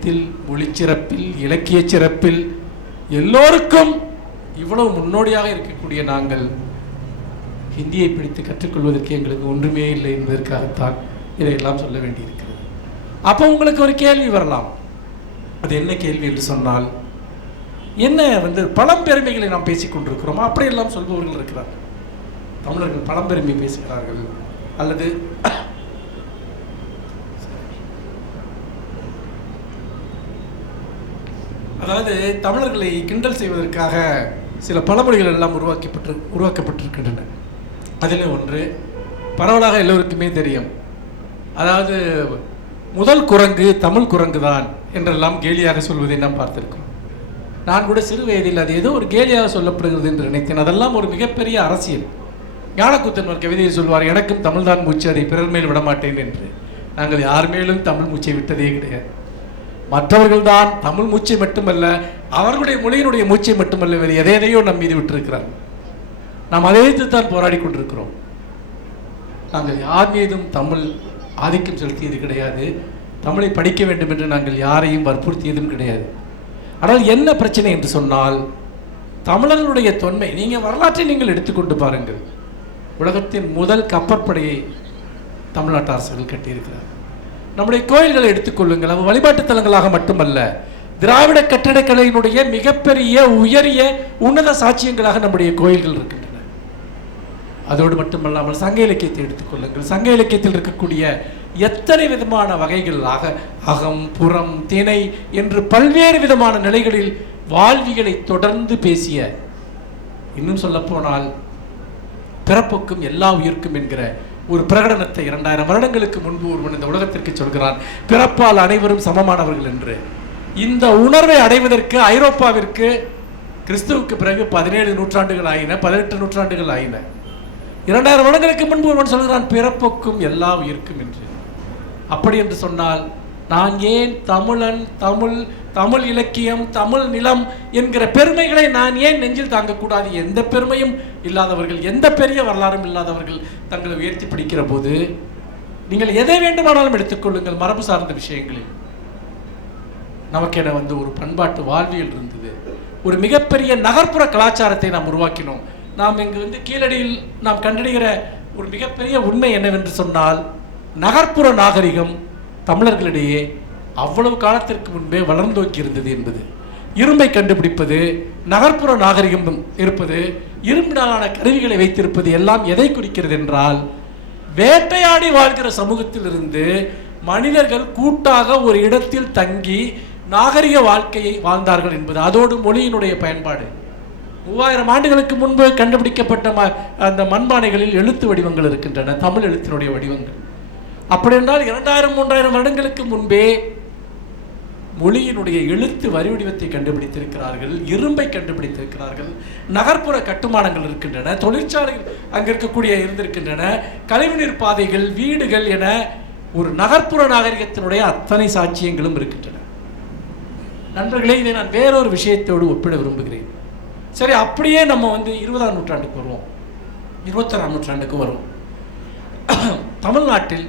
நாகரிகத்தில், மொழி சிறப்பில், இலக்கிய சிறப்பில் எல்லோருக்கும் இவ்வளவு முன்னோடியாக இருக்கக்கூடிய நாங்கள் ஹிந்தியை பிடித்து கற்றுக்கொள்வதற்கு எங்களுக்கு ஒன்றுமே இல்லை என்பதற்காகத்தான் இதையெல்லாம் சொல்ல வேண்டியிருக்கிறது. அப்போ உங்களுக்கு ஒரு கேள்வி வரலாம். அது என்ன கேள்வி என்று சொன்னால், என்ன பழம்பெருமைகளை நாம் பேசிக் கொண்டிருக்கிறோம், அப்படியெல்லாம் சொல்பவர்கள் இருக்கிறார்கள். தமிழர்கள் பழம்பெருமை பேசுகிறார்கள், அல்லது அதாவது தமிழர்களை கிண்டல் செய்வதற்காக சில பழமொழிகள் எல்லாம் உருவாக்கப்பட்டிருக்கின்றன. அதில் ஒன்று பரவலாக எல்லோருக்குமே தெரியும். அதாவது முதல் குரங்கு தமிழ் குரங்கு தான் என்றெல்லாம் கேலியாக சொல்வதை நாம் பார்த்திருக்கிறோம். நான் கூட சிறு வயதில் அது ஏதோ ஒரு கேலியாக சொல்லப்படுகிறது என்று நினைத்தேன். அதெல்லாம் ஒரு மிகப்பெரிய அரசியல். ஞானக்கூத்தன் ஒரு கவிதையை சொல்வார், எனக்கும் தமிழ் தான் மூச்சு, அதை பிறர் மேல் விடமாட்டேன் என்று. நாங்கள் யார் மேலும் தமிழ் மூச்சை விட்டதே கிடையாது. மற்றவர்கள் தான் தமிழ் மூச்சை மட்டுமல்ல, அவர்களுடைய மொழியினுடைய மூச்சை மட்டுமல்ல, வேறு எதையோ நம் மீது விட்டிருக்கிறார்கள். நாம் அதை தான் போராடி கொண்டிருக்கிறோம். நாங்கள் யார் மீதும் தமிழ் ஆதிக்கம் செலுத்தியது கிடையாது. தமிழை படிக்க வேண்டும் என்று நாங்கள் யாரையும் வற்புறுத்தியதும் கிடையாது. ஆனால் என்ன பிரச்சனை என்று சொன்னால், தமிழர்களுடைய தொன்மை, நீங்கள் வரலாற்றை நீங்கள் எடுத்துக்கொண்டு பாருங்கள். உலகத்தின் முதல் கப்பற்படையை தமிழ்நாட்டு அரசுகள் கட்டியிருக்கிறார். நம்முடைய கோயில்களை எடுத்துக்கொள்ளுங்கள். அவை வழிபாட்டு தலங்களாக மட்டுமல்ல, திராவிட கட்டிடக்கலையினுடைய மிகப்பெரிய உயரிய உன்னத சாட்சியங்களாக நம்முடைய கோயில்கள் இருக்கின்றன. அதோடு மட்டுமல்லாமல் சங்க இலக்கியத்தை எடுத்துக்கொள்ளுங்கள். சங்க இலக்கியத்தில் இருக்கக்கூடிய எத்தனை விதமான வகைகள், அகம், புறம், திணை என்று பல்வேறு விதமான நிலைகளில் வாழ்விகளை தொடர்ந்து பேசிய, இன்னும் சொல்ல போனால் பிறப்புக்கும் எல்லா உயிர்க்கும் என்கிற ஒரு பிரகடனத்தை 2000 வருடங்களுக்கு முன்பு ஒருவன் இந்த உலகத்திற்கு சொல்கிறான், பிறப்பால் அனைவரும் சமமானவர்கள் என்று. இந்த உணர்வை அடைவதற்கு ஐரோப்பாவிற்கு கிறிஸ்துவுக்கு பிறகு 17 நூற்றாண்டுகள் ஆயின, 18 நூற்றாண்டுகள் ஆயின. 2000 வருடங்களுக்கு முன்பு ஒருவன் சொல்கிறான் பிறப்புக்கும் எல்லா உயிர்க்கும் என்று. அப்படி என்று சொன்னால் நான் ஏன் தமிழன், தமிழ் இலக்கியம், தமிழ் நிலம் என்கிற பெருமைகளை நான் ஏன் நெஞ்சில் தாங்கக்கூடாது? எந்த பெருமையும் இல்லாதவர்கள், எந்த பெரிய வரலாறும் இல்லாதவர்கள் தங்களை உயர்த்தி பிடிக்கிற போது நீங்கள் எதை வேண்டுமானாலும் எடுத்துக்கொள்ளுங்கள். மரபு சார்ந்த விஷயங்களில் நமக்கென ஒரு பண்பாட்டு வாழ்வியல் இருந்தது. ஒரு மிகப்பெரிய நகர்ப்புற கலாச்சாரத்தை நாம் உருவாக்கினோம். நாம் இங்கு கீழடியில் நாம் கண்டறிகிற ஒரு மிகப்பெரிய உண்மை என்னவென்று சொன்னால், நகர்ப்புற நாகரிகம் தமிழர்களிடையே அவ்வளவு காலத்திற்கு முன்பே வளர்ந்தோக்கி இருந்தது என்பது. இரும்பை கண்டுபிடிப்பது, நகர்ப்புற நாகரிகம் இருப்பது, இரும்பினாலான கருவிகளை வைத்திருப்பது எல்லாம் எதை குறிக்கிறது என்றால், வேட்டையாடி வாழ்கிற சமூகத்தில் இருந்து மனிதர்கள் கூட்டாக ஒரு இடத்தில் தங்கி நாகரிக வாழ்க்கையை வாழ்ந்தார்கள் என்பது. அதோடு மொழியினுடைய பயன்பாடு. 3000 ஆண்டுகளுக்கு முன்பு கண்டுபிடிக்கப்பட்ட அந்த மண்பானைகளில் எழுத்து வடிவங்கள் இருக்கின்றன, தமிழ் எழுத்தினுடைய வடிவங்கள். அப்படி என்றால் 2000-3000 வருடங்களுக்கு முன்பே மொழியினுடைய எழுத்து வரி வடிவத்தை கண்டுபிடித்திருக்கிறார்கள், இரும்பை கண்டுபிடித்திருக்கிறார்கள், நகர்ப்புற கட்டுமானங்கள் இருக்கின்றன, தொழிற்சாலைகள் அங்கே இருந்திருக்கின்றன, கழிவுநீர் பாதைகள், வீடுகள் என ஒரு நகர்ப்புற நாகரிகத்தினுடைய அத்தனை சாட்சியங்களும் இருக்கின்றன. நண்பர்களே, இதை நான் வேறொரு விஷயத்தோடு ஒப்பிட விரும்புகிறேன். சரி, அப்படியே நம்ம 20ஆம் நூற்றாண்டுக்கு வருவோம், 21ஆம் நூற்றாண்டுக்கு வருவோம். தமிழ்நாட்டில்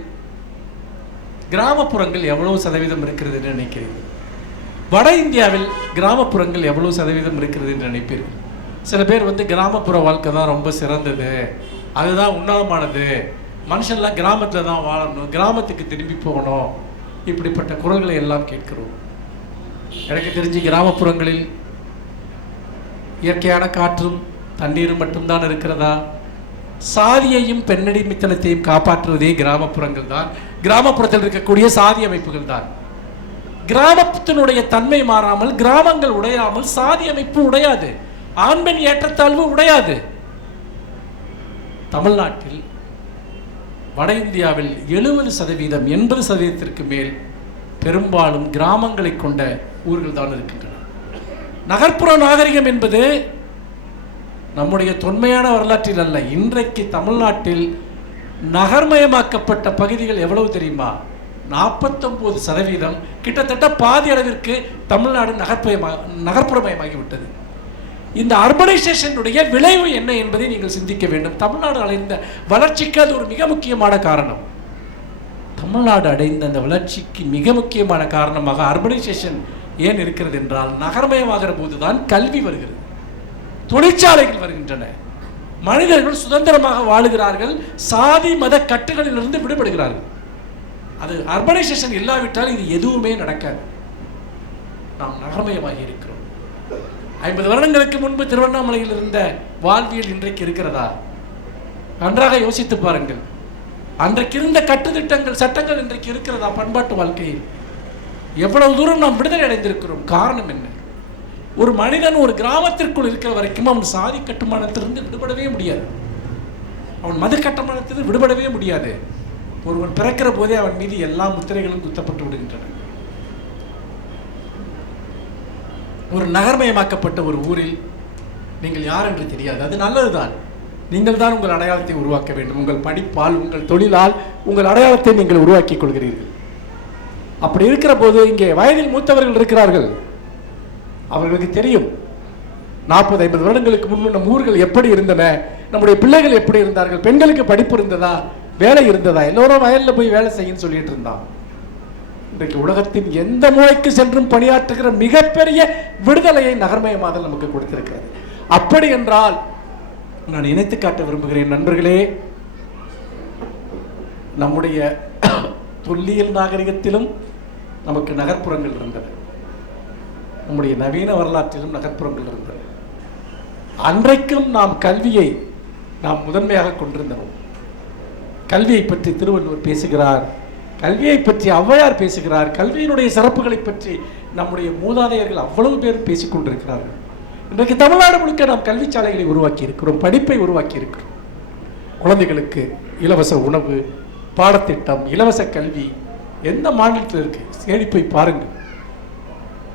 கிராமப்புறங்கள் எவ்வளவு சதவீதம் இருக்கிறது என்று நினைக்கிறீர்கள்? வட இந்தியாவில் கிராமப்புறங்கள் எவ்வளவு சதவீதம் இருக்கிறது என்று நினைப்பீர்கள்? சில பேர் கிராமப்புற வாழ்க்கை தான் ரொம்ப சிறந்தது, அதுதான் உன்னதமானது, மனுஷன்லாம் கிராமத்தில் தான் வாழணும், கிராமத்துக்கு திரும்பி போகணும், இப்படிப்பட்ட குரல்களை எல்லாம் கேட்கிறோம். எனக்கு தெரிஞ்சு கிராமப்புறங்களில் இயற்கையான காற்றும் தண்ணீரும் மட்டும்தான் இருக்கிறதா? சாதியையும் பெண்ணடிமைத்தனத்தையும் காப்பாற்றுவதே கிராமப்புறங்கள் தான், கிராமப்புறத்தில் இருக்கக்கூடிய சாதி அமைப்புகள் தான். கிராமத்தினுடைய தன்மை மாறாமல், கிராமங்கள் உடையாமல் சாதி அமைப்பு உடையாது, ஆண் பெண் ஏற்றத்தாழ்வு உடையாது. தமிழ்நாட்டில் வட இந்தியாவில் 70%, 80%க்கு மேல் பெரும்பாலும் கிராமங்களை கொண்ட ஊர்கள் தான் இருக்கின்றன. நகர்ப்புற நாகரிகம் என்பது நம்முடைய தொன்மையான வரலாற்றில் அல்ல. இன்றைக்கு தமிழ்நாட்டில் நகர்மயமாக்கப்பட்ட பகுதிகள் எவ்வளவு தெரியுமா? 49%, கிட்டத்தட்ட பாதி அளவிற்கு தமிழ்நாடு நகர்ப்புறமயமாகிவிட்டது. இந்த அர்பனைசேஷனுடைய விளைவு என்ன என்பதை நீங்கள் சிந்திக்க வேண்டும். தமிழ்நாடு அடைந்த வளர்ச்சிக்கு அது ஒரு மிக முக்கியமான காரணம். தமிழ்நாடு அடைந்த அந்த வளர்ச்சிக்கு மிக முக்கியமான காரணமாக அர்பனைசேஷன் ஏன் இருக்கிறது என்றால், நகரமயமாகிற போதுதான் கல்வி வருகிறது, தொழிற்சாலைகள் வருகின்றன, மனிதர்கள் சுதந்திரமாக வாழுகிறார்கள், சாதி மத கட்டுகளிலிருந்து விடுபடுகிறார்கள். அது அர்பனைசேஷன் இல்லாவிட்டால் இது எதுவுமே நடக்காது. நாம் நகரமயமாகி இருக்கிறோம். 50 வருடங்களுக்கு முன்பு திருவண்ணாமலையில் இருந்த வாழ்வியல் இன்றைக்கு இருக்கிறதா? நன்றாக யோசித்து பாருங்கள். அன்றைக்கு இருந்த கட்டுத்திட்டங்கள், சட்டங்கள் இன்றைக்கு இருக்கிறதா? பண்பாட்டு வாழ்க்கையில் எவ்வளவு தூரம் நாம் விடுதலை அடைந்திருக்கிறோம். காரணம் என்ன? ஒரு மனிதன் ஒரு கிராமத்திற்குள் இருக்கிற வரைக்கும் அவன் சாதி கட்டுமானத்திலிருந்து விடுபடவே முடியாது, அவன் மத கட்டுமானத்திலிருந்து விடுபடவே முடியாது. ஒருவன் பிறக்கிற போதே அவன் மீது எல்லா முத்திரைகளும் குத்தப்பட்டு விடுகின்றன. ஒரு நகர்மயமாக்கப்பட்ட ஒரு ஊரில் நீங்கள் யார் என்று தெரியாது, அது நல்லதுதான். நீங்கள் தான் உங்கள் அடையாளத்தை உருவாக்க வேண்டும். உங்கள் படிப்பால், உங்கள் தொழிலால் உங்கள் அடையாளத்தை நீங்கள் உருவாக்கிக் கொள்கிறீர்கள். அப்படி இருக்கிற போது இங்கே வயதில் மூத்தவர்கள் இருக்கிறார்கள். அவர்களுக்கு தெரியும் 40-50 வருடங்களுக்கு முன்பு நம் ஊர்கள் எப்படி இருந்தன, நம்முடைய பிள்ளைகள் எப்படி இருந்தார்கள், பெண்களுக்கு படிப்பு இருந்ததா, வேலை இருந்ததா, எல்லோரும் வயலில் போய் வேலை செய்யன்னு சொல்லிட்டு இருந்தான். இன்றைக்கு உலகத்தின் எந்த மூலைக்கு சென்றும் பணியாற்றுகிற மிகப்பெரிய விடுதலையை நகர்மயமாதல் நமக்கு கொடுத்திருக்கிறது. அப்படி என்றால் நான் இணைத்து காட்ட விரும்புகிறேன் நண்பர்களே, நம்முடைய தொல்லியல் நாகரிகத்திலும் நமக்கு நகர்ப்புறங்கள் இருந்தன, நம்முடைய நவீன வரலாற்றிலும் நகர்ப்புறங்கள் இருந்தன. அன்றைக்கும் நாம் கல்வியை நாம் முதன்மையாக கொண்டிருந்தோம். கல்வியை பற்றி திருவள்ளுவர் பேசுகிறார், கல்வியை பற்றி ஔவையார் பேசுகிறார், கல்வியினுடைய சிறப்புகளை பற்றி நம்முடைய மூதாதையர்கள் அவ்வளவு பேர் பேசிக் கொண்டிருக்கிறார்கள். இன்றைக்கு தமிழ்நாடு முழுக்க நாம் கல்வி சாலைகளை உருவாக்கி இருக்கிறோம், படிப்பை உருவாக்கி இருக்கிறோம். குழந்தைகளுக்கு இலவச உணவு, பாடத்திட்டம், இலவச கல்வி எந்த மாநிலத்தில் இருக்கு? தேடி போய் பாருங்கள்.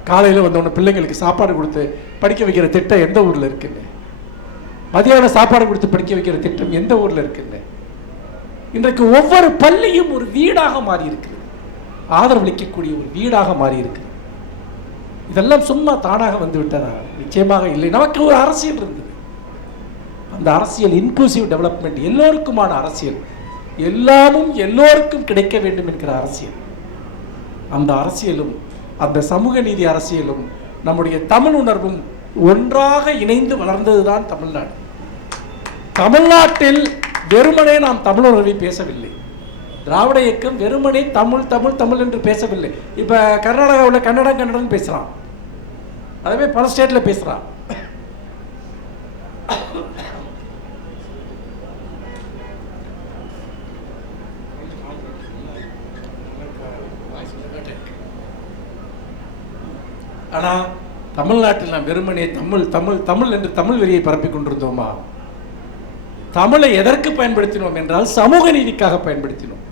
காலையில் வந்தவொடனே பிள்ளைங்களுக்கு சாப்பாடு கொடுத்து படிக்க வைக்கிற திட்டம் எந்த ஊரில் இருக்குன்னு, மதியான சாப்பாடு கொடுத்து படிக்க வைக்கிற திட்டம் எந்த ஊரில் இருக்குன்னு. இன்றைக்கு ஒவ்வொரு பள்ளியும் ஒரு வீடாக மாறி இருக்கிறது, ஆதரவளிக்கக்கூடிய ஒரு வீடாக மாறி இருக்கிறது. இதெல்லாம் சும்மா தானாக வந்து விட்டதா? நிச்சயமாக இல்லை. நமக்கு ஒரு அரசியல் இருந்தது. அந்த அரசியல் இன்க்ளூசிவ் டெவலப்மெண்ட், எல்லோருக்குமான அரசியல், எல்லாமும் எல்லோருக்கும் கிடைக்க வேண்டும் என்கிற அரசியல். அந்த அரசியலும் அந்த சமூக நீதி அரசியலும் நம்முடைய தமிழ் உணர்வும் ஒன்றாக இணைந்து வளர்ந்ததுதான் தமிழ்நாடு. தமிழ்நாட்டில் வெறுமனே நாம் தமிழ் உணர்வை பேசவில்லை. திராவிட இயக்கம் வெறுமனே தமிழ் தமிழ் தமிழ் என்று பேசவில்லை. இப்போ கர்நாடகாவில் கன்னடம் கன்னடம் பேசுகிறான், அதுவே பல ஸ்டேட்டில் பேசுகிறான். ஆனால் தமிழ்நாட்டில் நாம் வெறுமனே தமிழ் தமிழ் தமிழ் என்று தமிழ் வெறியை பரப்பிக் கொண்டிருந்தோமா? தமிழை எதற்கு பயன்படுத்தினோம் என்றால் சமூக நீதிக்காக பயன்படுத்தினோம்.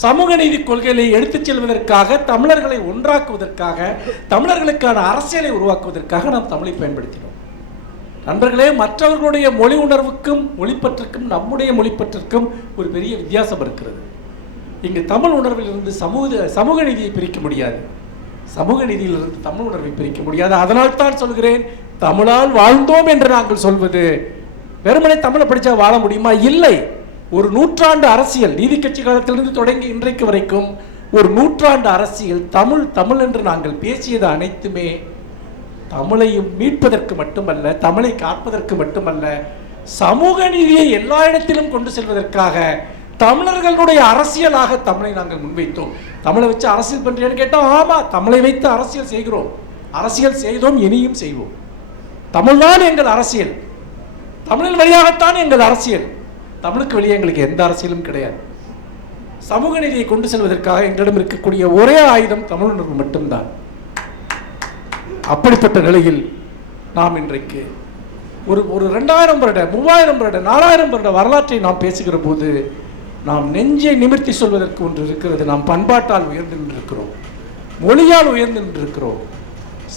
சமூக நீதி கொள்கைகளை எடுத்துச் செல்வதற்காக, தமிழர்களை ஒன்றாக்குவதற்காக, தமிழர்களுக்கான அரசியலை உருவாக்குவதற்காக நாம் தமிழை பயன்படுத்தினோம். நண்பர்களே, மற்றவர்களுடைய மொழி உணர்வுக்கும் மொழிப்பற்றுக்கும் நம்முடைய மொழிப்பற்றுக்கும் ஒரு பெரிய வித்தியாசம் இருக்கிறது. இங்கு தமிழ் உணர்விலிருந்து சமூக நீதியை பிரிக்க முடியாது, சமூக நீதியிலிருந்து தமிழ் உணர்வை பிரிக்க முடியாது. அதனால் தான் சொல்கிறேன், தமிழால் வாழ்ந்தோம் என்று நாங்கள் சொல்வது வெறுமனே தமிழை படித்தா வாழ முடியுமா? இல்லை. ஒரு நூற்றாண்டு அரசியல், நீதி கட்சி காலத்திலிருந்து தொடங்கி இன்றைக்கு வரைக்கும் ஒரு நூற்றாண்டு அரசியல் தமிழ் தமிழ் என்று நாங்கள் பேசியது அனைத்துமே தமிழையும் மீட்பதற்கு மட்டுமல்ல, தமிழை காப்பதற்கு மட்டுமல்ல, சமூக நீதியை எல்லா இடத்திலும் கொண்டு செல்வதற்காக தமிழர்களுடைய அரசியலாக தமிழை நாங்கள் முன்வைத்தோம். தமிழை வச்சு அரசியல் பண்றேன்னு கேட்டோம். ஆமா, தமிழை வைத்து அரசியல் செய்கிறோம், அரசியல் செய்தோம், இனியும் செய்வோம். தமிழ்தான் எங்கள் அரசியல், தமிழின் வழியாகத்தான் எங்கள் அரசியல். தமிழுக்கு வெளியே எங்களுக்கு எந்த அரசியலும் கிடையாது. சமூக நீதியை கொண்டு செல்வதற்காக எங்களிடம் இருக்கக்கூடிய ஒரே ஆயுதம் தமிழ் உணர்வு மட்டும்தான். அப்படிப்பட்ட நிலையில் நாம் இன்றைக்கு ஒரு 2000 வருட 3000 வருட 4000 வருட வரலாற்றை நாம் பேசுகிற போது நாம் நெஞ்சை நிமிர்த்தி சொல்வதற்கு ஒன்று இருக்கிறது. நாம் பண்பாட்டால் உயர்ந்து நின்றிருக்கிறோம், மொழியால் உயர்ந்து நின்றிருக்கிறோம்,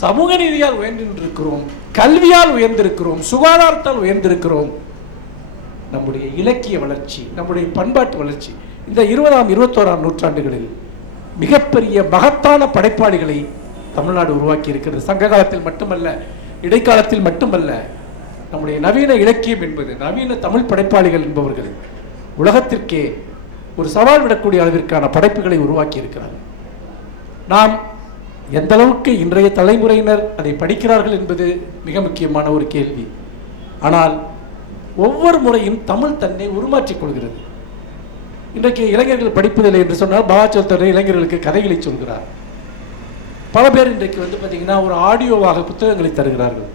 சமூக நீதியால் உயர்ந்து நின்றிருக்கிறோம், கல்வியால் உயர்ந்திருக்கிறோம், சுகாதாரத்தால் உயர்ந்திருக்கிறோம். நம்முடைய இலக்கிய வளர்ச்சி, நம்முடைய பண்பாட்டு வளர்ச்சி, இந்த 20ஆம் 21ஆம் நூற்றாண்டுகளில் மிகப்பெரிய மகத்தான படைப்பாளிகளை தமிழ்நாடு உருவாக்கி இருக்கிறது. சங்க காலத்தில் மட்டுமல்ல, இடைக்காலத்தில் மட்டுமல்ல, நம்முடைய நவீன இலக்கியம் என்பது, நவீன தமிழ் படைப்பாளிகள் என்பவர்கள் உலகத்திற்கே ஒரு சவால் விடக்கூடிய அளவிற்கான படைப்புகளை உருவாக்கி இருக்கிறார்கள். நாம் எந்த அளவுக்கு இன்றைய தலைமுறையினர் அதை படிக்கிறார்கள் என்பது மிக முக்கியமான ஒரு கேள்வி. ஆனால் ஒவ்வொரு முறையும் தமிழ் தன்னை உருமாற்றிக் கொள்கிறது. இன்றைக்கு இளைஞர்கள் படிப்பதில்லை என்று சொன்னால் பாவாச்சோத்தர் இளைஞர்களுக்கு கதைகளை சொல்கிறார். பல பேர் இன்றைக்கு பார்த்தீங்கன்னா ஒரு ஆடியோவாக புத்தகங்களை தருகிறார்கள்,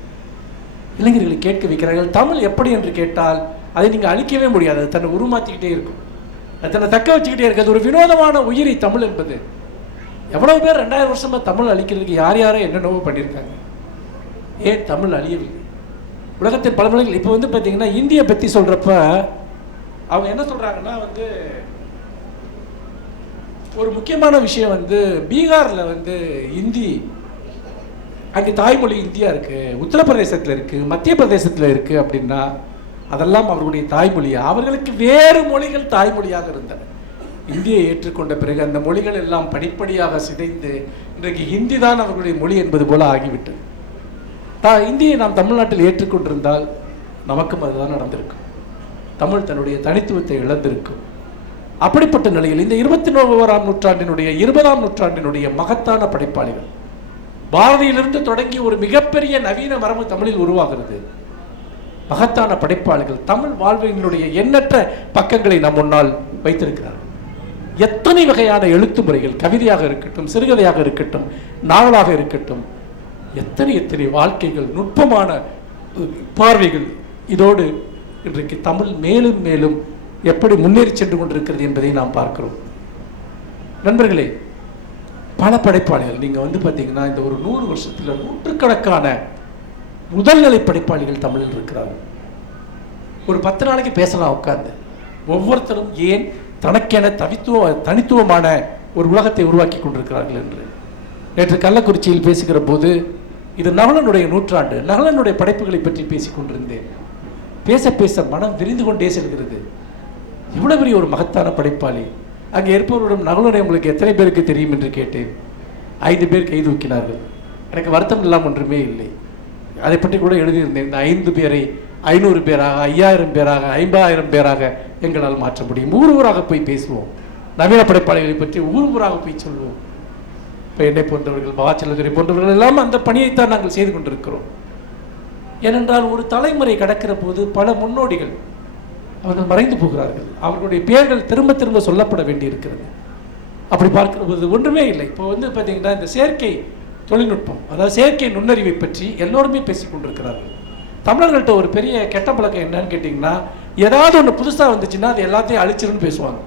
இளைஞர்களை கேட்க வைக்கிறார்கள். தமிழ் எப்படி என்று கேட்டால் அதை நீங்கள் அழிக்கவே முடியாது, அது தன்னை உருமாற்றிக்கிட்டே இருக்கும், அது தன்னை தக்க வச்சுக்கிட்டே இருக்கு. அது ஒரு வினோதமான உயிரி தமிழ் என்பது. எவ்வளவு பேர் 2000 வருஷமாக தமிழ் அழிக்கிறதுக்கு யார் யாரோ என்னென்னவோ பண்ணியிருக்காங்க. ஏன் தமிழ் அழியவில்லை? உலகத்தின் பல மொழிகள் இப்போ பார்த்தீங்கன்னா இந்தியை பற்றி சொல்கிறப்ப அவங்க என்ன சொல்கிறாங்கன்னா ஒரு முக்கியமான விஷயம் பீகாரில் இந்தி அங்கே தாய்மொழி இந்தியா இருக்குது, உத்தரப்பிரதேசத்தில் இருக்குது, மத்திய பிரதேசத்தில் இருக்குது அப்படின்னா அதெல்லாம் அவர்களுடைய தாய்மொழி. அவர்களுக்கு வேறு மொழிகள் தாய்மொழியாக இருந்தன. இந்தியை ஏற்றுக்கொண்ட பிறகு அந்த மொழிகள் எல்லாம் படிப்படியாக சிதைந்து இன்றைக்கு ஹிந்தி தான் அவர்களுடைய மொழி என்பது போல ஆகிவிட்டது. இந்தியை நாம் தமிழ்நாட்டில் ஏற்றுக்கொண்டிருந்தால் நமக்கும் அதுதான் நடந்திருக்கும். தமிழ் தன்னுடைய தனித்துவத்தை இழந்திருக்கும். அப்படிப்பட்ட நிலையில் இந்த 21ஆம் நூற்றாண்டினுடைய 20ஆம் நூற்றாண்டினுடைய மகத்தான படைப்பாளிகள், பாரதியிலிருந்து தொடங்கி ஒரு மிகப்பெரிய நவீன மரபு தமிழில் உருவாகிறது. மகத்தான படைப்பாளிகள் தமிழ் வாழ்வினுடைய எண்ணற்ற பக்கங்களை நம் முன்னால் வைத்திருக்கிறார்கள். எத்தனை வகையான எழுத்து முறைகள், கவிதையாக இருக்கட்டும், சிறுகதையாக இருக்கட்டும், நாவலாக இருக்கட்டும், எத்தனை எத்தனை வாழ்க்கைகள், நுட்பமான பார்வைகள். இதோடு இன்றைக்கு தமிழ் மேலும் மேலும் எப்படி முன்னேறி சென்று கொண்டிருக்கிறது என்பதை நாம் பார்க்கிறோம். நண்பர்களே, பல படைப்பாளிகள் நீங்கள் பார்த்தீங்கன்னா இந்த ஒரு 100 வருஷத்தில் நூற்றுக்கணக்கான முதல்நிலை படைப்பாளிகள் தமிழில் இருக்கிறார்கள். ஒரு 10 நாளைக்கு பேசலாம் உட்கார்ந்து. ஒவ்வொருத்தரும் ஏன் தனக்கென தனித்துவமான ஒரு உலகத்தை உருவாக்கி கொண்டிருக்கிறார்கள் என்று. நேற்று கள்ளக்குறிச்சியில் பேசுகிற போது இது நகலனுடைய நூற்றாண்டு, நகலனுடைய படைப்புகளை பற்றி பேசிக் கொண்டிருந்தேன். பேச பேச மனம் விரிந்து கொண்டே செல்கிறது. எவ்வளவு பெரிய ஒரு மகத்தான படைப்பாளி. அங்கே இருப்பவரிடம் நகலனை உங்களுக்கு எத்தனை பேருக்கு தெரியும் என்று கேட்டேன். 5 பேர் கை தூக்கினார்கள். எனக்கு வருத்தம் இல்லாமல் ஒன்றுமே இல்லை. அதை பற்றி கூட எழுதியிருந்தேன். இந்த 5 பேரை 500 பேராக, 5000 பேராக, 50,000 பேராக எங்களால் மாற்ற முடியும். ஊர் ஊராக போய் பேசுவோம். நவீன படைப்பாளிகளை பற்றி ஊர் ஊராக போய் சொல்வோம். இப்போ என்னை போன்றவர்கள், பாவாச்சலதுரை போன்றவர்கள் எல்லாம் அந்த பணியைத்தான் நாங்கள் செய்து கொண்டிருக்கிறோம். ஏனென்றால் ஒரு தலைமுறை கடக்கிற போது பல முன்னோடிகள் அவர்கள் மறைந்து போகிறார்கள். அவர்களுடைய பெயர்கள் திரும்ப திரும்ப சொல்லப்பட வேண்டியிருக்கிறது. அப்படி பார்க்கிற போது ஒன்றுமே இல்லை. இப்போ பார்த்தீங்கன்னா இந்த செயற்கை தொழில்நுட்பம், அதாவது செயற்கை நுண்ணறிவை பற்றி எல்லோருமே பேசிக் கொண்டிருக்கிறார்கள். தமிழர்கள்ட்ட ஒரு பெரிய கெட்ட பழக்கம் என்னன்னு கேட்டிங்கன்னா, ஏதாவது ஒன்று புதுசாக வந்துச்சுன்னா அது எல்லாத்தையும் அழிச்சிருன்னு பேசுவாங்க.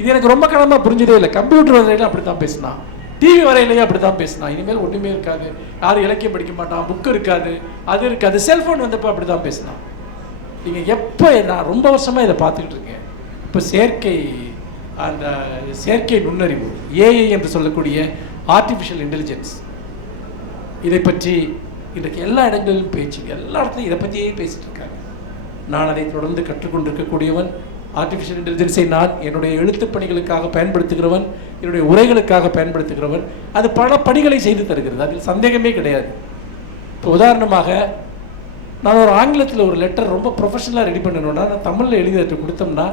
இது எனக்கு ரொம்ப காலமாக புரிஞ்சதே இல்லை. கம்ப்யூட்டர் வரையில அப்படி தான் பேசினான், டிவி வரையிலேயே அப்படி தான் பேசினான். இனிமேல் ஒன்றுமே இருக்காது, யாரும் இலக்கியம் படிக்க மாட்டான், புக்கு இருக்காது, அது இருக்காது, செல்ஃபோன் வந்தப்போ அப்படி தான் பேசினான். நீங்கள் எப்போ, நான் ரொம்ப வருஷமாக இதை பார்த்துக்கிட்டு இருக்கேன். இப்போ செயற்கை நுண்ணறிவு, ஏஐ என்று சொல்லக்கூடிய ஆர்டிஃபிஷியல் இன்டெலிஜென்ஸ், இதை பற்றி இன்றைக்கு எல்லா இடங்களிலும் பேச்சு, எல்லா இடத்துலையும் இதை பற்றியே பேசிகிட்டு இருக்காங்க. நான் அதை தொடர்ந்து கற்றுக்கொண்டிருக்கக்கூடியவன். ஆர்டிஃபிஷியல் இன்டெலிஜென்ஸை நான் என்னுடைய எழுத்துப் பணிகளுக்காக பயன்படுத்துகிறவன், என்னுடைய உரைகளுக்காக பயன்படுத்துகிறவன். அது பல பணிகளை செய்து தருகிறது, அதில் சந்தேகமே கிடையாது. இப்போ உதாரணமாக நான் ஒரு ஆங்கிலத்தில் ஒரு லெட்டர் ரொம்ப ப்ரொஃபஷனலாக ரெடி பண்ணணுன்னா நான் தமிழில் எழுதி அதை கொடுத்தோம்னா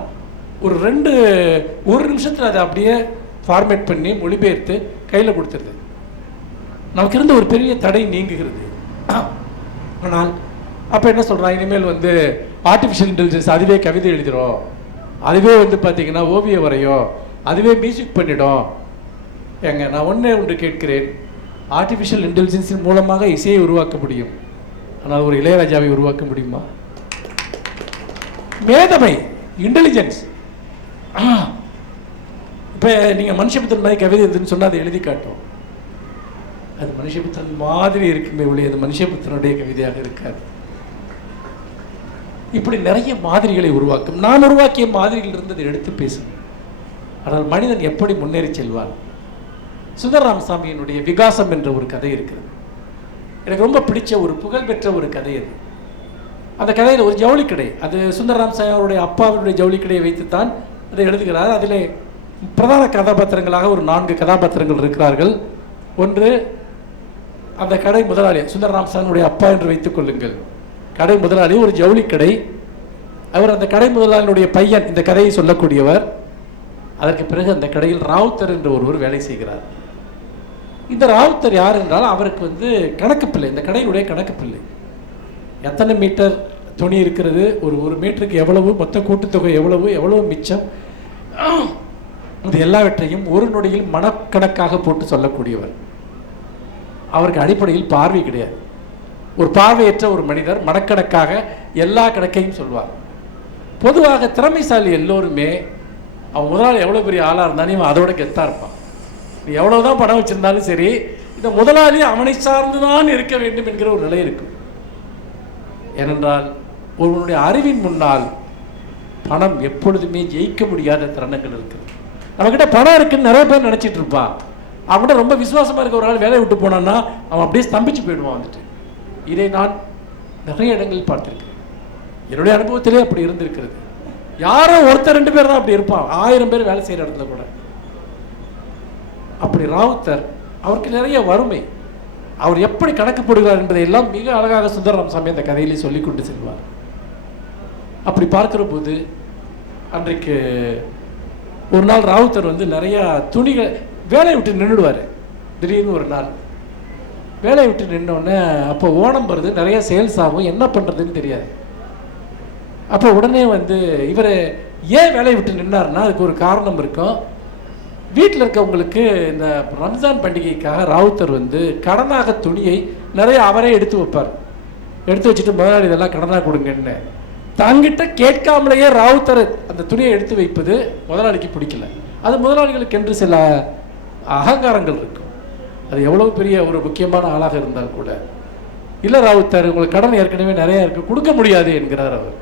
ஒரு நிமிஷத்தில் அதை அப்படியே ஃபார்மேட் பண்ணி மொழிபெயர்த்து கையில் கொடுத்துருது. நமக்கு இருந்த ஒரு பெரிய தடை நீங்குகிறது. ஆனால் அப்போ என்ன சொல்கிறான், இனிமேல் ஆர்டிஃபிஷியல் இன்டெலிஜென்ஸ் அதுவே கவிதை எழுதிடும், அதுவே பார்த்தீங்கன்னா ஓவியம் வரையும், அதுவே மியூசிக் பண்ணிடும். ஏங்க, நான் ஒன்று கேட்கிறேன். ஆர்டிஃபிஷியல் இன்டெலிஜென்ஸின் மூலமாக இசையை உருவாக்க முடியும், ஆனால் ஒரு இளையராஜாவை உருவாக்க முடியுமா? மேதமை, இன்டெலிஜென்ஸ். இப்போ நீங்கள் மனுஷபுத்திரன் மாதிரி கவிதை எழுதுன்னு சொன்னால் அதை எழுதி காட்டும். அது மனுஷபுத்திரன் மாதிரி இருக்குமே ஒழிய அது மனுஷபுத்திரனுடைய கவிதையாக இருக்காது. இப்படி நிறைய மாதிரிகளை உருவாக்கும். நான் உருவாக்கிய மாதிரிகள் இருந்து அதை எடுத்து பேசணும். ஆனால் மனிதன் எப்படி முன்னேறி செல்வான்? சுந்தர ராமசாமியினுடைய விகாசம் என்ற ஒரு கதை இருக்கிறது. எனக்கு ரொம்ப பிடிச்ச ஒரு புகழ்பெற்ற ஒரு கதை அது. அந்த கதையில் ஒரு ஜவுளி கடை, அது சுந்தர ராமசாமி அவருடைய அப்பாவினுடைய ஜவுளி கடையை வைத்துத்தான் அதை எழுதுகிறார். அதில் பிரதான கதாபாத்திரங்களாக ஒரு 4 கதாபாத்திரங்கள் இருக்கிறார்கள். ஒன்று அந்த கடை முதலாளி, சுந்தர ராமசாமியுடைய அப்பா என்று வைத்துக் கொள்ளுங்கள். கடை முதலாளி ஒரு ஜவுளி கடை. அவர் அந்த கடை முதலாளியுடைய பையன், இந்த கதையை சொல்லக்கூடியவர். அதற்கு பிறகு அந்த கடையில் ராவுத்தர் என்ற ஒருவர் வேலை செய்கிறார். இந்த ராவுத்தர் யார் என்றால் அவருக்கு வந்து கணக்கு பிள்ளை, இந்த கடையினுடைய கணக்கு பிள்ளை. எத்தனை மீட்டர் துணி இருக்கிறது, ஒரு மீட்டருக்கு எவ்வளவு, மொத்த கூட்டுத்தொகை எவ்வளவு மிச்சம், இது எல்லாவற்றையும் ஒரு நொடியில் மனக்கணக்காக போட்டு சொல்லக்கூடியவர். அவருக்கு அடிப்படையில் பார்வை கிடையாது. ஒரு பார்வையற்ற ஒரு மனிதர் மனக்கணக்காக எல்லா கணக்கையும் சொல்வார். பொதுவாக திறமைசாலி எல்லோருமே அவன் முதலாளி எவ்வளோ பெரிய ஆளாக இருந்தாலும் அவன் அதோட கெத்தாக இருப்பான். நீ எவ்வளோதான் பணம் வச்சுருந்தாலும் சரி, இந்த முதலாளி அவனை சார்ந்துதான் இருக்க வேண்டும் என்கிற ஒரு நிலை இருக்கும். ஏனென்றால் ஒருவனுடைய அறிவின் முன்னால் பணம் எப்பொழுதுமே ஜெயிக்க முடியாத தருணங்கள் இருக்குது. நம்மக்கிட்ட பணம் இருக்குன்னு நிறைய பேர் நினச்சிட்டு இருப்பான். அவன்கிட்ட ரொம்ப விசுவாசமாக இருக்க ஒரு ஆள் வேலையை விட்டு போனான்னா அவன் அப்படியே ஸ்தம்பிச்சு போயிடுவான் வந்துட்டு. இதை நான் நிறைய இடங்களில் பார்த்துருக்கிறேன். என்னுடைய அனுபவத்திலே அப்படி இருந்திருக்கிறது. யாரோ ஒருத்தர் 2 பேர் தான் அப்படி இருப்பான், 1000 பேர் வேலை செய்கிற இடத்துல கூட. அப்படி ராவுத்தர், அவருக்கு நிறைய வறுமை. அவர் எப்படி கணக்கு போடுகிறார் என்பதை எல்லாம் மிக அழகாக சுந்தரராமசாமி அந்த கதையிலே சொல்லி கொண்டு செல்வார். அப்படி பார்க்கிற போது அன்றைக்கு ஒரு நாள் ராவுத்தர் வந்து நிறையா துணிகள் வேலையை விட்டு நின்றுடுவார். திடீர்னு ஒரு நாள் வேலையை விட்டு நின்னோடனே அப்போ ஓணம் வருது, நிறைய சேல்ஸ் ஆகும், என்ன பண்ணுறதுன்னு தெரியாது. அப்போ உடனே வந்து இவர் ஏன் வேலையை விட்டு நின்னார்னா அதுக்கு ஒரு காரணம் இருக்கும். வீட்டில் இருக்கவங்களுக்கு இந்த ரம்ஜான் பண்டிகைக்காக ராவுத்தர் வந்து கடனாக துணியை நிறைய அவரே எடுத்து வைப்பார். எடுத்து வச்சுட்டு முதலாளி இதெல்லாம் கடனாக கொடுங்கன்னு தங்கிட்ட கேட்காமலேயே ராவுத்தர் அந்த துணியை எடுத்து வைப்பது முதலாளிக்கு பிடிக்கல. அது முதலாளிகளுக்கு என்று சில அகங்காரங்கள் இருக்கும். அது எவ்வளோ பெரிய ஒரு முக்கியமான ஆளாக இருந்தால் கூட, இல்லை ராவுத்தர் உங்களுக்கு கடன் ஏற்கனவே நிறையா இருக்குது, கொடுக்க முடியாது என்கிறார் அவர்.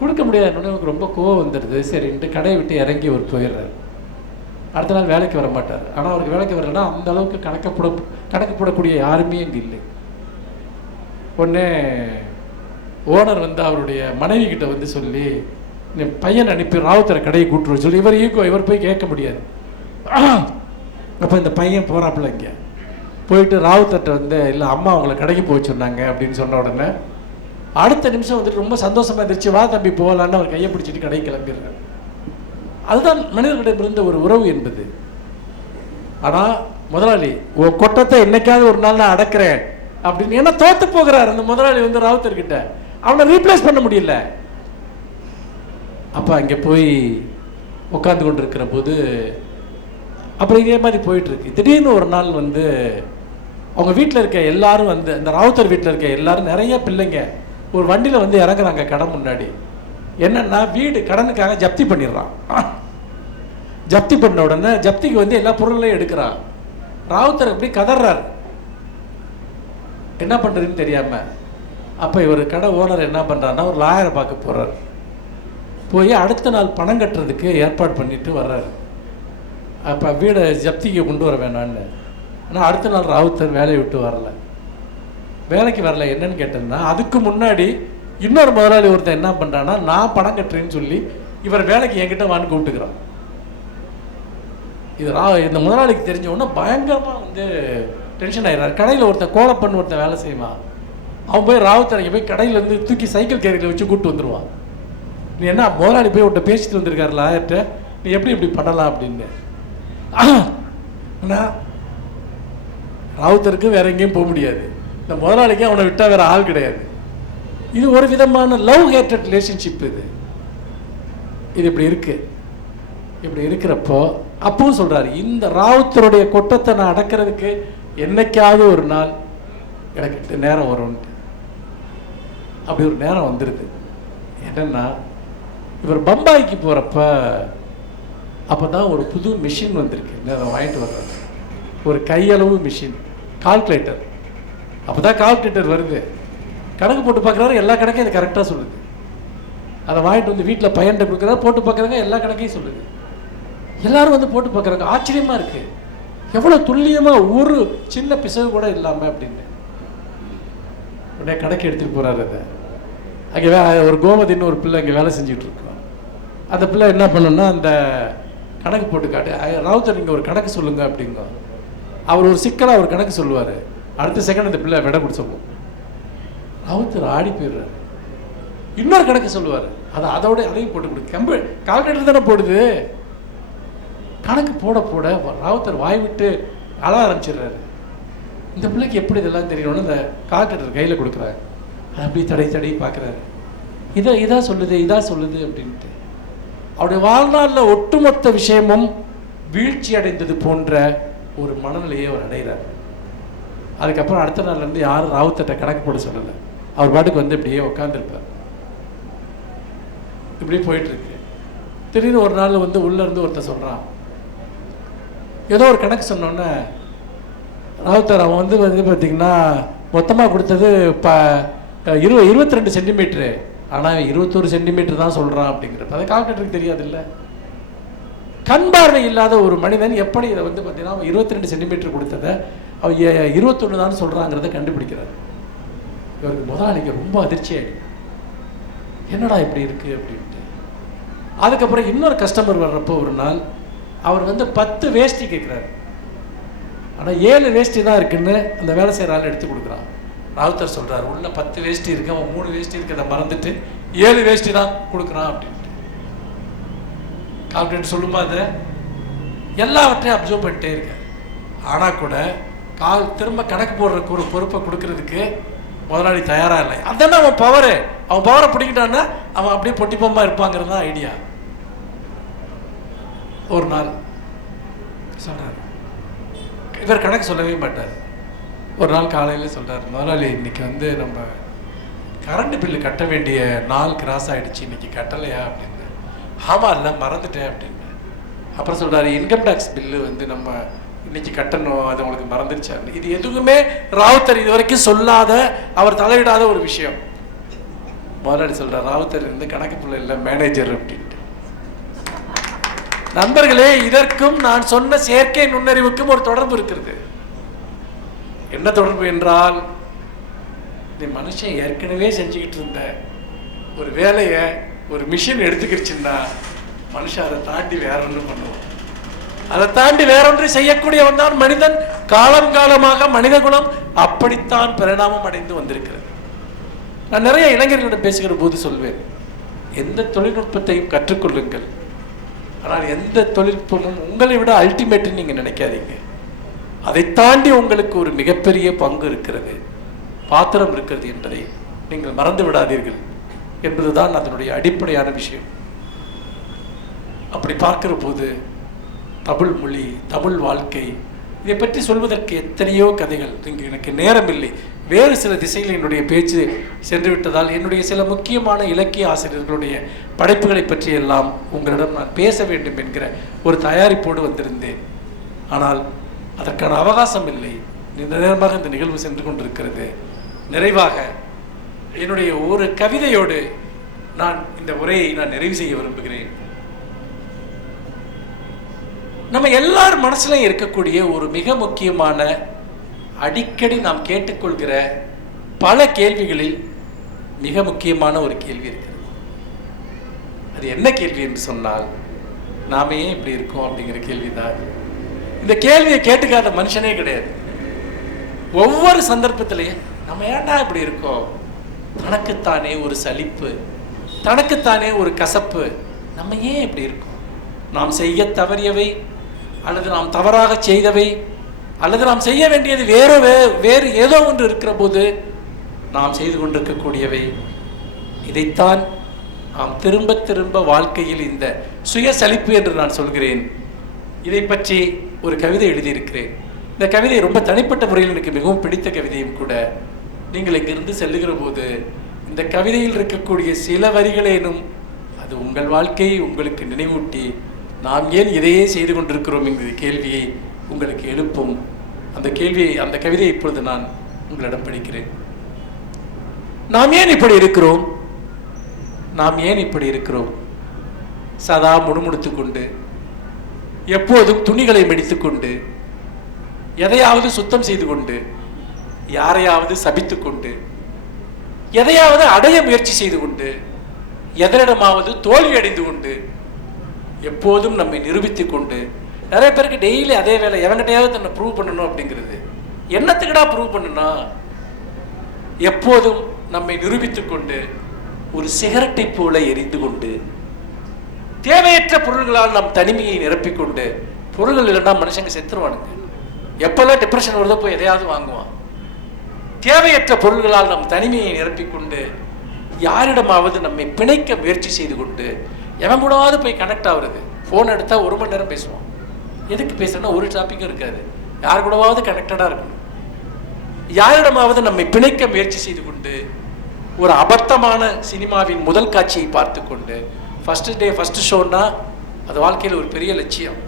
கொடுக்க முடியாதுன்னு எனக்கு ரொம்ப கோவம் வந்துடுது. சரின்ட்டு கடையை விட்டு இறங்கி அவர் போயிடுறாரு. அடுத்த நாள் வேலைக்கு வர மாட்டார். ஆனால் அவருக்கு வேலைக்கு வரலைன்னா அந்த அளவுக்கு கணக்கு போடக்கூடிய யாருமே இங்கே இல்லை. உடனே ஓனர் வந்து அவருடைய மனைவி கிட்ட வந்து சொல்லி, நீ பையன் அனுப்பி ராவுத்தரை கடையை கூட்டுரு சொல்லி, இவர் போய் கேட்க முடியாது. அப்போ இந்த பையன் போகிறாப்புல இங்கே போயிட்டு ராவுத்தர்கிட்ட வந்து, இல்லை அம்மா அவங்களை கடைக்கு போய் சொன்னாங்க அப்படின்னு சொன்ன உடனே அடுத்த நிமிஷம் வந்துட்டு ரொம்ப சந்தோஷமாக இருந்துச்சு, வா தம்பி போகலான்னு அவர் கையை பிடிச்சிட்டு கடைக்கு கிளம்பிடுறாரு. அதுதான் மனிதர்களிடம் இருந்த ஒரு உறவு என்பது. ஆனால் முதலாளி உன் கொட்டத்தை என்னைக்காவது ஒரு நாள் நான் அடக்கிறேன் அப்படின்னு ஏன்னா தோத்து போகிறார் அந்த முதலாளி வந்து ராவுத்தர்கிட்ட. அவனை ரீப்ளேஸ் பண்ண முடியல. அப்போ அங்கே போய் உட்காந்து கொண்டு இருக்கிற போது அப்புறம் இதே மாதிரி போயிட்டுருக்கு. திடீர்னு ஒரு நாள் வந்து அவங்க வீட்டில் இருக்க எல்லாரும் வந்து, அந்த ராவுத்தர் வீட்டில் இருக்க எல்லாரும் நிறைய பிள்ளைங்க ஒரு வண்டியில் வந்து இறங்குறாங்க கடை முன்னாடி. என்னன்னா வீடு கடனுக்காக ஜப்தி பண்ணிடுறான். ஜப்தி பண்ண உடனே ஜப்திக்கு வந்து எல்லா பொருளையும் எடுக்கிறான். ராவுத்தர் அப்படி கதறார், என்ன பண்ணுறதுன்னு தெரியாமல். அப்போ இவர் கடை ஓனர் என்ன பண்ணுறாருன்னா ஒரு லாயரை பார்க்க போகிறார். போய் அடுத்த நாள் பணம் கட்டுறதுக்கு ஏற்பாடு பண்ணிட்டு வர்றாரு. அப்போ வீடை ஜப்திக்கு கொண்டு வர வேணான்னு. ஆனால் அடுத்த நாள் ராவுத்தர் வேலையை விட்டு வரல, வேலைக்கு வரல. என்னன்னு கேட்டேன்னா அதுக்கு முன்னாடி இன்னொரு முதலாளி ஒருத்தர் என்ன பண்ணுறான்னா நான் பணம் கட்டுறேன்னு சொல்லி இவர் வேலைக்கு என்கிட்ட வான்னு கூப்பிட்டுக்கிறான். இது இந்த முதலாளிக்கு தெரிஞ்ச உடனே பயங்கரமாக வந்து டென்ஷன் ஆகிடுறாரு. கடையில் ஒருத்தர் கோலப்பண்ணு ஒருத்தர் வேலை செய்வான். அவன் போய் ராவுத்தரைக்கு போய் கடையிலேருந்து தூக்கி சைக்கிள் கேரியில் வச்சு கூப்பிட்டு வந்துடுவான். நீ என்ன முதலாளி போய் உன்ட்ட பேசிட்டு வந்திருக்காரு லாயர்கிட்ட, நீ எப்படி இப்படி பண்ணலாம் அப்படின்னு. ஆனால் ராவுத்தருக்கு வேற எங்கேயும் போக முடியாது, இந்த முதலாளிக்கு அவனை விட்டால் வேற ஆள் கிடையாது. இது ஒரு விதமான லவ் ஹேட்டட் ரிலேஷன்ஷிப். இது இப்படி இருக்கு. இப்படி இருக்கிறப்போ அப்பவும் சொல்றாரு, இந்த ராவுத்தருடைய கொட்டத்தை நான் அடக்கிறதுக்கு என்னைக்காவது ஒரு நாள் எனக்கு நேரம் வரும். அப்படி ஒரு நேரம் வந்துடுது. என்னன்னா இவர் பம்பாய்க்கு போகிறப்ப அப்போ தான் ஒரு புது மிஷின் வந்திருக்கு. அதை வாங்கிட்டு வர்றாரு, ஒரு கையளவு மிஷின், கால்குலேட்டர். அப்போ தான் கால்குலேட்டர் வருது. கணக்கு போட்டு பார்க்குறாரு, எல்லா கணக்கையும் இது கரெக்டாக சொல்லுது. அதை வாங்கிட்டு வந்து வீட்டில் பையன்கிட்ட கொடுக்குறாரு, போட்டு பார்க்குறாங்க, எல்லா கணக்கையும் சொல்லுது. எல்லாரும் வந்து போட்டு பார்க்குறாங்க, ஆச்சரியமாக இருக்குது, எவ்வளோ துல்லியமாக ஒரு சின்ன பிசகு கூட இல்லாமல் அப்படின்னு. உடனே கணக்கு எடுத்துகிட்டு போகிறாரு. அதை அங்கே ஒரு கோமதின்னு ஒரு பிள்ளை அங்கே வேலை செஞ்சுட்டு இருக்கோம். அந்த பிள்ளை என்ன பண்ணணும்னா அந்த கணக்கு போட்டு காட்டு, ராவுத்தர் நீங்கள் ஒரு கணக்கு சொல்லுங்க அப்படிங்க. அவர் ஒரு சிக்கலாக ஒரு கணக்கு சொல்லுவார். அடுத்த செகண்ட் அந்த பிள்ளை விட பிடிச்சப்போம் ராவுத்தர் ஆடி போயிடுறாரு. இன்னொரு கணக்கு சொல்லுவார், அதோட அதையும் போட்டு கொடு. கால்குலேட்டர் தானே போடுது. கணக்கு போட போட ராவுத்தர் வாய் விட்டு அழ ஆரம்பிச்சிடுறாரு. இந்த பிள்ளைக்கு எப்படி இதெல்லாம் தெரியணும்னு இந்த கால்குலேட்டர் கையில் கொடுக்குறாரு. அது அப்படி தடை பார்க்குறாரு. இதா சொல்லுது அப்படின்ட்டு அவருடைய வாழ்நாளில் ஒட்டுமொத்த விஷயமும் வீழ்ச்சி அடைந்தது போன்ற ஒரு மனநிலையை அவர் அடைகிறார். அதுக்கப்புறம் அடுத்த நாள்லேருந்து யாரும் ராவுத்தர்கிட்ட கணக்கு போட சொல்லலை. அவர் பாட்டுக்கு வந்து இப்படியே உட்காந்துருப்பார். இப்படி போயிட்டுருக்கு. திடீர்னு ஒரு நாள் வந்து உள்ளேருந்து ஒருத்தர் சொல்கிறான், ஏதோ ஒரு கணக்கு சொன்னோன்னே ராவுத்தர் அவன் வந்து பார்த்திங்கன்னா மொத்தமாக கொடுத்தது 22 சென்டிமீட்ரு, ஆனால் 21 சென்டிமீட்டர் தான் சொல்கிறான் அப்படிங்கிறப்ப அதை கால்குலேட்டருக்கு தெரியாது இல்லை. கண் பார்வை இல்லாத ஒரு மனிதன் எப்படி இதை வந்து பார்த்தீங்கன்னா அவன் 22 சென்டிமீட்டர் கொடுத்ததை அவன் 21 தான் சொல்கிறாங்கிறத கண்டுபிடிக்கிறார். இவருக்கு முதலாளிக்கு ரொம்ப அதிர்ச்சி ஆகிடும், என்னடா இப்படி இருக்குது அப்படின்ட்டு. அதுக்கப்புறம் இன்னொரு கஸ்டமர் வர்றப்போ ஒரு நாள் அவர் வந்து 10 வேஷ்டி கேட்குறாரு. ஆனால் 7 வேஷ்டி தான் இருக்குன்னு அந்த வேலை செய்கிற ஆள் எடுத்து கொடுக்குறான். ராவுத்தர் சொல்கிறார், உள்ள 10 வேஷ்டி இருக்கு, அவன் 3 வேஷ்டி இருக்கிறத மறந்துட்டு 7 வேஷ்டி தான் கொடுக்குறான் அப்படின்ட்டு. கால்குலேட்டர் சொல்லுமா அதை எல்லாவற்றையும் அப்சர்வ் பண்ணிட்டே இருக்க. ஆனால் கூட திரும்ப கணக்கு போடுறதுக்கு ஒரு பொறுப்பை கொடுக்கறதுக்கு முதலாளி தயாராக இல்லை. அதுதானே அவன் பவரை பிடிக்கிட்டான்னா அவன் அப்படியே பொட்டி பொம்மா இருப்பாங்கிறது தான் ஐடியா. ஒரு நாள் சொல்கிறார், இவர் கணக்கு சொல்லவே மாட்டார். ஒரு நாள் காலையில் சொல்கிறார், முதலாளி இன்னைக்கு வந்து நம்ம கரண்ட் பில்லு கட்ட வேண்டிய நாள் கிராஸ் ஆகிடுச்சு, இன்னைக்கு கட்டலையா அப்படின்னு. ஆமாம் இல்லை மறந்துட்டேன் அப்படின்னு. அப்புறம் சொல்கிறாரு, இன்கம் டேக்ஸ் பில்லு வந்து நம்ம இன்னைக்கு கட்டணும், அது உங்களுக்கு மறந்துடுச்சாரு. இது எதுவுமே ராவுத்தர் இது வரைக்கும் சொல்லாத, அவர் தலையிடாத ஒரு விஷயம். முதலாளி சொல்கிறார், ராவுத்தர் வந்து கணக்கு பிள்ளை இல்லை மேனேஜர் அப்படின்ட்டு. நண்பர்களே, இதற்கும் நான் சொன்ன செயற்கை நுண்ணறிவுக்கும் ஒரு தொடர்பு இருக்கிறது. என்ன தொடர்பு என்றால், இந்த மனுஷன் ஏற்கனவே செஞ்சுக்கிட்டு இருந்த ஒரு வேலையை ஒரு மிஷின் எடுத்துக்கிடுச்சுன்னா மனுஷன் அதை தாண்டி வேற ஒன்று பண்ணுவோம். அதை தாண்டி வேறொன்று செய்யக்கூடியவன் தான் மனிதன். காலம் காலமாக மனித குலம் அப்படித்தான் பரிணாமம் அடைந்து வந்திருக்கிறது. நான் நிறைய இளைஞர்களிடம் பேசுகிற போது சொல்வேன், எந்த தொழில்நுட்பத்தையும் கற்றுக்கொள்ளுங்கள், ஆனால் எந்த தொழில்நுட்பமும் உங்களை விட அல்டிமேட்னு நீங்கள் நினைக்காதீங்க. அதை தாண்டி உங்களுக்கு ஒரு மிகப்பெரிய பங்கு இருக்கிறது, பாத்திரம் இருக்கிறது என்பதை நீங்கள் மறந்து விடாதீர்கள் என்பதுதான் அதனுடைய அடிப்படையான விஷயம். அப்படி பார்க்கிற போது தமிழ் மொழி, தமிழ் வாழ்க்கை, இதை பற்றி சொல்வதற்கு எத்தனையோ கதைகள். இங்கு எனக்கு நேரம் இல்லை. வேறு சில திசையில் என்னுடைய பேச்சு சென்று விட்டதால் என்னுடைய சில முக்கியமான இலக்கிய ஆசிரியர்களுடைய படைப்புகளை பற்றி எல்லாம் உங்களிடம் நான் பேச வேண்டும் என்கிற ஒரு தயாரிப்போடு வந்திருந்தேன். ஆனால் அதற்கான அவகாசம் இல்லை. நீண்ட நேரமாக இந்த நிகழ்வு சென்று கொண்டிருக்கிறது. நிறைவாக என்னுடைய ஒரு கவிதையோடு நான் இந்த உரையை நிறைவு செய்ய விரும்புகிறேன். நம்ம எல்லார் மனசுலையும் இருக்கக்கூடிய ஒரு மிக முக்கியமான, அடிக்கடி நாம் கேட்டுக்கொள்கிற பல கேள்விகளில் மிக முக்கியமான ஒரு கேள்வி இருக்கிறது. அது என்ன கேள்வி என்று சொன்னால், நாம ஏன் இப்படி இருக்கோம் அப்படிங்கிற கேள்விதான். இந்த கேள்வியை கேட்டுக்காத மனுஷனே கிடையாது. ஒவ்வொரு சந்தர்ப்பத்திலையும் நம்ம ஏன்டா இப்படி இருக்கோம், தனக்குத்தானே ஒரு சலிப்பு, தனக்குத்தானே ஒரு கசப்பு, நம்ம ஏன் இப்படி இருக்கோம், நாம் செய்ய தவறியவை அல்லது நாம் தவறாக செய்தவை அல்லது நாம் செய்ய வேண்டியது வேறு ஏதோ ஒன்று இருக்கிற போது நாம் செய்து கொண்டிருக்கக்கூடியவை, இதைத்தான் நாம் திரும்ப திரும்ப வாழ்க்கையில் இந்த சுய சலிப்பு என்று நான் சொல்கிறேன். இதை பற்றி ஒரு கவிதை எழுதியிருக்கிறேன். இந்த கவிதை ரொம்ப தனிப்பட்ட முறையில் எனக்கு மிகவும் பிடித்த கவிதையும் கூட. நீங்கள் இங்கிருந்து செல்லுகிற போது இந்த கவிதையில் இருக்கக்கூடிய சில வரிகளேனும் அது உங்கள் வாழ்க்கையை உங்களுக்கு நினைவூட்டி நாம் ஏன் இதையே செய்து கொண்டிருக்கிறோம் என்கிற கேள்வியை உங்களுக்கு எழுப்பும். அந்த கவிதையை இப்பொழுது நான் உங்களிடம் படிக்கிறேன். நாம் ஏன் இப்படி இருக்கிறோம், நாம் ஏன் இப்படி இருக்கிறோம்? சதா முணுமுணுத்துக் கொண்டு, எப்போதும் துணிகளை மடித்துக்கொண்டு, எதையாவது சுத்தம் செய்து கொண்டு, யாரையாவது சபித்துக் கொண்டு, எதையாவது அடைய முயற்சி செய்து கொண்டு, எதனிடமாவது தோல்வி அடைந்து கொண்டு, எப்போதும் நம்மை நிரூபித்துக் கொண்டு, நிறைய பேருக்கு டெய்லி அதே வேலை, எவன்கிட்டையாவது தன்னை ப்ரூவ் பண்ணணும் அப்படிங்கிறது. என்னத்துக்குடா ப்ரூவ் பண்ணணும்? எப்போதும் நம்மை நிரூபித்துக் கொண்டு, ஒரு சிகரெட்டை போல எரிந்து கொண்டு, தேவையற்ற பொருள்களால் நம் தனிமையை நிரப்பிக்கொண்டு, பொருள்கள் இல்லைன்னா மனுஷங்க செத்துருவானுங்க. எப்பெல்லாம் டிப்ரெஷன் வருதோ போய் எதையாவது வாங்குவான். தேவையற்ற பொருள்களால் நம் தனிமையை நிரப்பிக்கொண்டு, யாரிடமாவது நம்மை பிணைக்க முயற்சி செய்து கொண்டு, எவன் கூடவாவது போய் கனெக்ட் ஆகுறது. ஃபோன் எடுத்தால் 1 மணி நேரம் பேசுவான். எதுக்கு பேசுறேன்னா ஒரு டாப்பிக்கும் இருக்காது. யார் கூடவாவது கனெக்டடாக இருக்கணும். யாரிடமாவது நம்மை பிணைக்க முயற்சி செய்து கொண்டு, ஒரு அபத்தமான சினிமாவின் முதல் காட்சியை பார்த்து கொண்டு, ஃபஸ்ட்டு டே ஃபஸ்ட்டு ஷோன்னா அது வாழ்க்கையில் ஒரு பெரிய லட்சியம்.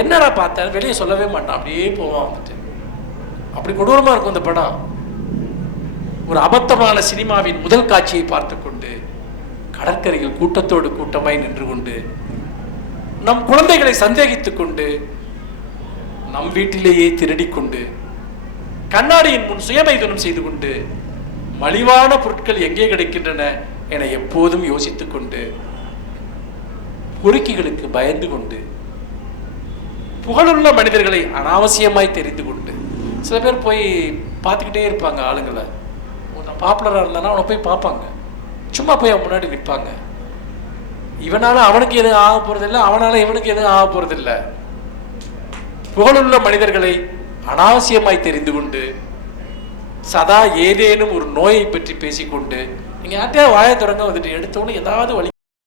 என்னடா பார்த்தேன் வெளியே சொல்லவே மாட்டான், அப்படியே போவான். வந்துட்டு அப்படி கொடூரமாக இருக்கும் இந்த படம். ஒரு அபத்தமான சினிமாவின் முதல் காட்சியை பார்த்து கொண்டு, கடற்கரையில் கூட்டத்தோடு கூட்டமாய் நின்று கொண்டு, நம் குழந்தைகளை சந்தேகித்துக் கொண்டு, நம் வீட்டிலேயே திருடிக்கொண்டு, கண்ணாடியின் முன் சுயமைதனம் செய்து கொண்டு, மலிவான பொருட்கள் எங்கே கிடைக்கின்றன என எப்போதும் யோசித்துக் கொண்டு, பொறுக்கிகளுக்கு பயந்து கொண்டு, புகழுள்ள மனிதர்களை அனாவசியமாய் தெரிந்து கொண்டு, சில பேர் போய் பார்த்துக்கிட்டே இருப்பாங்க. ஆளுங்களை பாப்புலராக இருந்தானா அவனை போய் பார்ப்பாங்க, சும்மா போய் அவன் முன்னாடி நிற்பாங்க. இவனால அவனுக்கு எதுவும் ஆக போறதில்லை, அவனால இவனுக்கு எதுவும் ஆக போறதில்லை. புகழுள்ள மனிதர்களை அனாவசியமாய் தெரிந்து கொண்டு, சதா ஏதேனும் ஒரு நோயை பற்றி பேசிக்கொண்டு, நீங்க யார்ட்டையா வாயை தொடங்க வந்துட்டு எடுத்தோன்னு ஏதாவது வழி